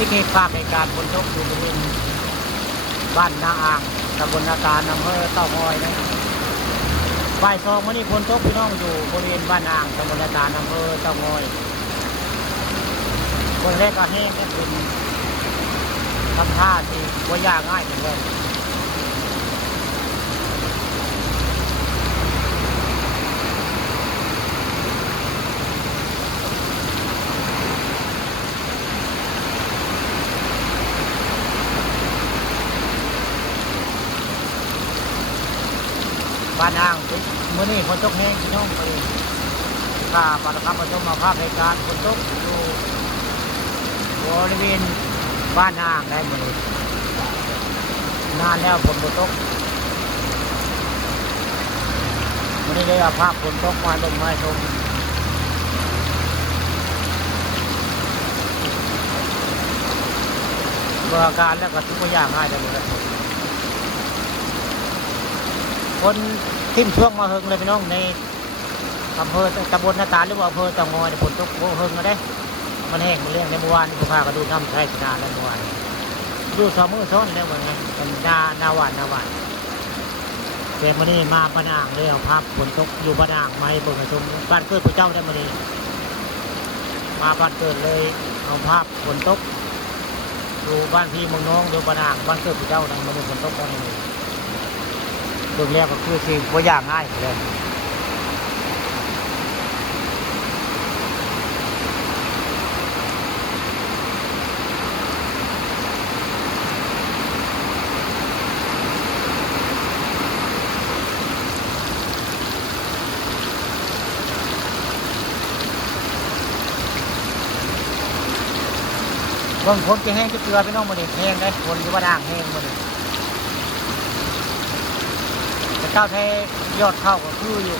ที่เขตภาคในการฝนตกอยู่บริเวณบ้านนาอ่างตำบลนาการอำเภอเต่างอยนะบ่ายสองวันนี้ฝนตกพี่น้องอยู่บริเวณบ้านอ่างตำบลนาการอำเภอเต่างอยคนแรกก็แห้งก็เป็นทำท่าที่ว่ายากง่ายเลยบ้านอ่างมื้อนี้ฝนตกแห้งพี่น้องเลยข้าปฏิบัติประชุมมาภาพในการฝนตกอยู่บริเวณบ้านอ่างได้หมดเลยนานแล้วฝนตกวันนี้ได้เอาภาพฝนตกมาลงมาชมเมื่ออาการแล้วก็ทุกอย่างง่ายได้หมดเลยคนทิ้มช่วงมาเฮงเลยพี่น้องในอำเภอตำบลนาตาลหรือว่าอำเภอเต่างอยฝนตกเฮงก็ได้มันแห้งมันเลี้ยงในเมื่อวานผู้พาก็ดูน้ำใช้ชนาแล้วเมื่อวานดูสองมือซ้อนแล้วเหมือนไงเป็นนาหวานแต่วันนี้มาบ้านอ่างเลยเอาภาพฝนตกอยู่บ้านอ่างมาให้เบิ่งชมบ้านเกิดพระเจ้าได้มาเลยมาบ้านเกิดเลยเอาภาพฝนตกดูบ้านพี่เมืองน้องดูบ้านอ่างบ้านเกิดพระเจ้าได้มาเลยฝนตกก็เลยเบิ่งแล้วก็คือสิว่ายากง่ายเลยบางคนจะแห้งจะเกลือพี่น้องมาเลยแห้งได้คนอยู่บ้านอ่างแห้งมาเลยแต่เจ้าแท้ยอดเข้าก็คืออยู่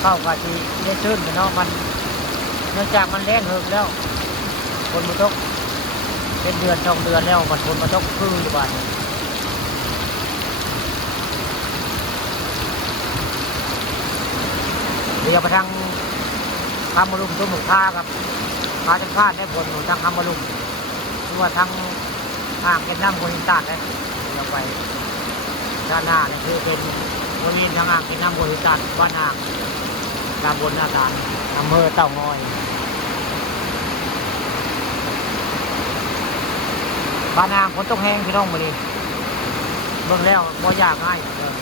เข้ากะทิได้ชื้นพี่น้องมันเนื่องจากมันแรงเหิมแล้วคนมาตกเป็นเดือน2 เดือนแล้วมันคนมาตกคืออยู่บ้านเดี๋ยวไปทางคำมะลุมตุ้มหมูท่ากับพาจังพาดได้ผลของทางคำมะลุมหรือว่าทางอ่างเป็นน้ำคนอินตาดได้เราไปด้านหน้านี่คือเป็นบริเวณทางอ่างเป็นน้ำบริษัทบ้านอ่างตำบลนาตาลอำเภอเต่างอยบ้านอ่างฝนตกแห้งพี่น้องมาดิเบิ่งแล้วบ่ยากง่ายเลย